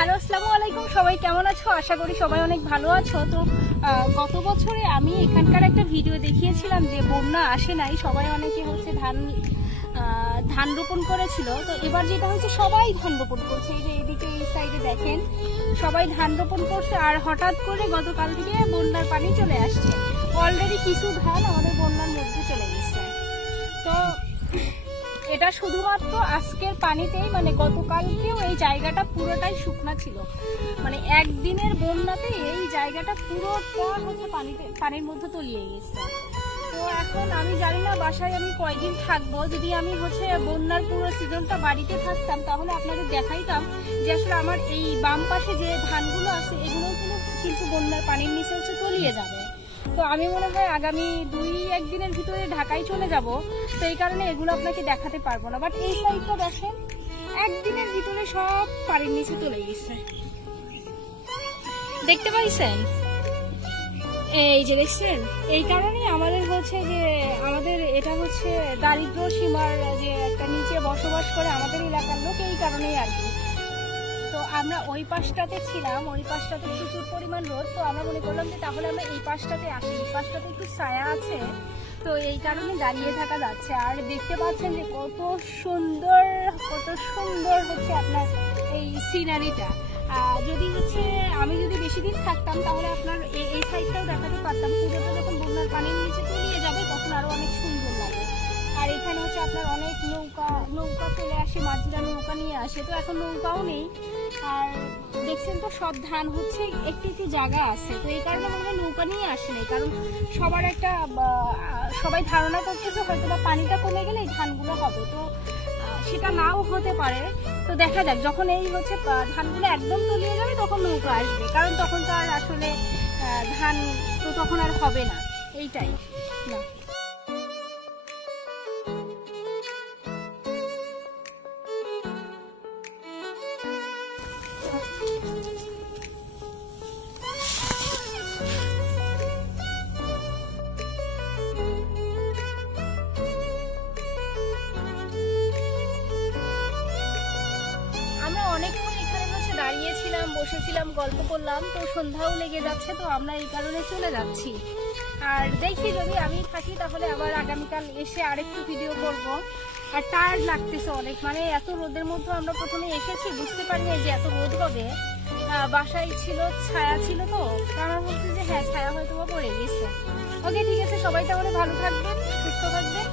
Hello, আসসালামু আলাইকুম। সবাই কেমন আছো? আশা করি সবাই অনেক ভালো আছো। তো গত বছরে আমি এখানকার একটা ভিডিও দেখিয়েছিলাম যে বন্যা আসে নাই, সবাই অনেকে হচ্ছে ধান রোপণ করেছিল। তো এবার যেটা হচ্ছে সবাই ধান রোপণ করছে। এই যে এদিকে এই সাইডে দেখেন সবাই ধান রোপণ করছে, আর হঠাৎ করে গতকাল থেকে বন্যার পানি চলে আসছে। অলরেডি কিছু ধান আমাদের বন্যার মধ্যে চলে গেছে। তো এটা শুধুমাত্র আজকের পানিতেই, মানে গতকালকেও এই জায়গাটা পুরোটাই শুকনা ছিল। মানে একদিনের বন্যাতে এই জায়গাটা পুরোটা হচ্ছে পানির মধ্যে তলিয়ে গেছে। তো এখন আমি জানি না বাসায় আমি কয়দিন থাকবো। যদি আমি হচ্ছে বন্যার পুরো সিজনটা বাড়িতে থাকতাম তাহলে আপনাদের দেখাইতাম যে আসলে আমার এই বাম পাশে যে ধানগুলো আছে এগুলো কিন্তু বন্যার পানির নিচে হচ্ছে তলিয়ে যাবে। তো আমি মনে হয় আগামী 2-1 দিনের ভিতরে ঢাকায় চলে যাব। তো এই কারণে এগুলো আপনাকে দেখাতে পারবো না। বাট এই সাইডটা দেখেন একদিনের ভিতরে সব পানির নিচে চলে গেছে। দেখতে পাইছেন? এই যে দেখছেন, এই কারণে আমাদের হচ্ছে যে আমাদের এটা হচ্ছে দারিদ্র সীমার যে একটা নিচে বসবাস করে আমাদের এলাকার লোক, এই কারণেই আর কি। তো আমরা ওই পাশটাতে ছিলাম, ওই পাশটাতে প্রচুর পরিমাণ রোদ। তো আমরা মনে করলাম যে তাহলে আমরা এই পাশটাতে আসি, এই পাশটাতে একটু ছায়া আছে, তো এই কারণে দাঁড়িয়ে থাকা যাচ্ছে। আর দেখতে পাচ্ছেন যে কত সুন্দর হচ্ছে আপনার এই সিনারিটা। যদি হচ্ছে আমি যদি বেশি দিন থাকতাম তাহলে আপনার এই সাইডটাও দেখাতে পারতাম। পুরোটা যখন বন্যার পানির নিচে তলিয়ে যাবে তখন আরো অনেক সুন্দর লাগে। আর এখানে হচ্ছে আপনার অনেক নৌকা চলে আসে, মাঝিরা নৌকা নিয়ে আসে। তো এখন নৌকাও নেই। আর দেখছেন তো সব ধান হচ্ছে একটি জায়গা আছে, তো এই কারণে মনে হয় নৌকা নিয়ে আসে নাই। কারণ সবার একটা সবাই ধারণা করতেছে হয়তো বা পানিটা কমে গেলে এই ধানগুলো হবে, তো সেটা নাও হতে পারে। তো দেখা যাক, যখন এই হচ্ছে ধানগুলো একদম তলিয়ে যাবে তখন নৌকা আসবে, কারণ তখন তো আর আসলে ধান তো তখন আর হবে না। এইটাই না। আমরা অনেকক্ষণ এখানে হচ্ছে দাঁড়িয়েছিলাম, বসেছিলাম, গল্প করলাম। তো সন্ধ্যাও লেগে যাচ্ছে, তো আমরা এই কারণে চলে যাচ্ছি। আর দেখি যদি আমি থাকি তাহলে আবার আগামীকাল এসে আরেকটু ভিডিও করব। আর টায়ার্ড লাগতেছে অনেক, মানে এত রোদের মধ্যে আমরা প্রথমে এসেছি, বুঝতে পারিনি যে এত রোদ হবে। বাসায় ছিল, ছায়া ছিল, তো আমার বলছে যে হ্যাঁ ছায়া হয়তো পড়ে গেছে। ওকে, ঠিক আছে, সবাই তাহলে ভালো থাকবেন, সুস্থ থাকবেন।